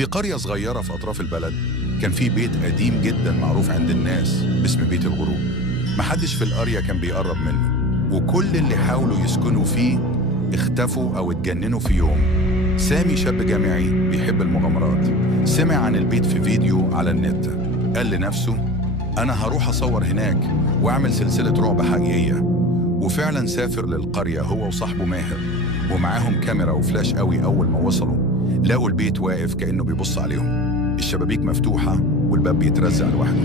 في قرية صغيرة في أطراف البلد كان في بيت قديم جدا معروف عند الناس باسم بيت الغروب. محدش في القرية كان بيقرب منه، وكل اللي حاولوا يسكنوا فيه اختفوا أو اتجننوا في يوم. سامي شاب جامعي بيحب المغامرات، سمع عن البيت في فيديو على النت، قال لنفسه أنا هروح أصور هناك وأعمل سلسلة رعب حقيقية. وفعلا سافر للقرية هو وصاحبه ماهر، ومعاهم كاميرا وفلاش قوي. أول ما وصلوا لقوا البيت واقف كأنه بيبص عليهم، الشبابيك مفتوحة والباب بيترزع لوحده.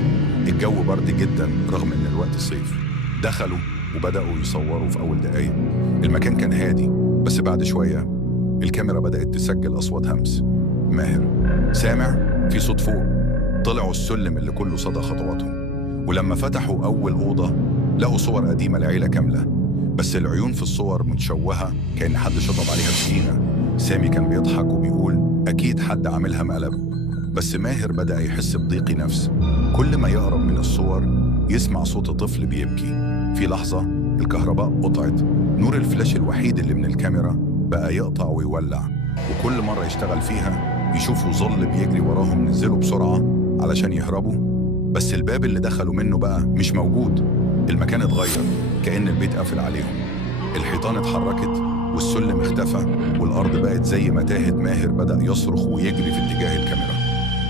الجو برد جدا رغم إن الوقت صيف. دخلوا وبدأوا يصوروا في أول دقايق. المكان كان هادي، بس بعد شوية الكاميرا بدأت تسجل أصوات همس. ماهر سامع في صوت فوق. طلعوا السلم اللي كله صدى خطواتهم، ولما فتحوا أول أوضة لقوا صور قديمة لعيلة كاملة، بس العيون في الصور متشوهة كأن حد شطب عليها بسكينة. سامي كان بيضحك وبيقول أكيد حد عاملها مقلب، بس ماهر بدأ يحس بضيق نفس. كل ما يقرب من الصور يسمع صوت طفل بيبكي. في لحظة الكهرباء قطعت، نور الفلاش الوحيد اللي من الكاميرا بقى يقطع ويولع، وكل مرة يشتغل فيها يشوفوا ظل بيجري وراهم. نزلوا بسرعة علشان يهربوا، بس الباب اللي دخلوا منه بقى مش موجود. المكان اتغير كأن البيت قافل عليهم. الحيطان اتحركت والسلم اختفى والأرض بقت زي متاهة. ماهر بدأ يصرخ ويجري في اتجاه الكاميرا.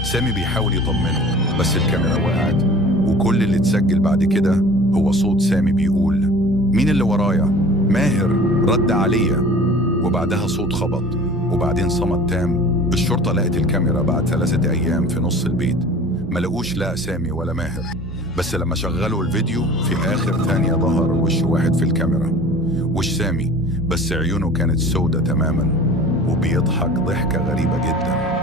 سامي بيحاول يطمنه بس الكاميرا وقعت، وكل اللي اتسجل بعد كده هو صوت سامي بيقول مين اللي ورايا؟ ماهر رد عليا، وبعدها صوت خبط، وبعدين صمت تام. الشرطة لقت الكاميرا بعد 3 أيام في نص البيت، ما لقوش لا سامي ولا ماهر. بس لما شغلوا الفيديو في آخر ثانية ظهر وش واحد في الكاميرا، وش سامي، بس عيونه كانت سودة تماما وبيضحك ضحكة غريبة جدا.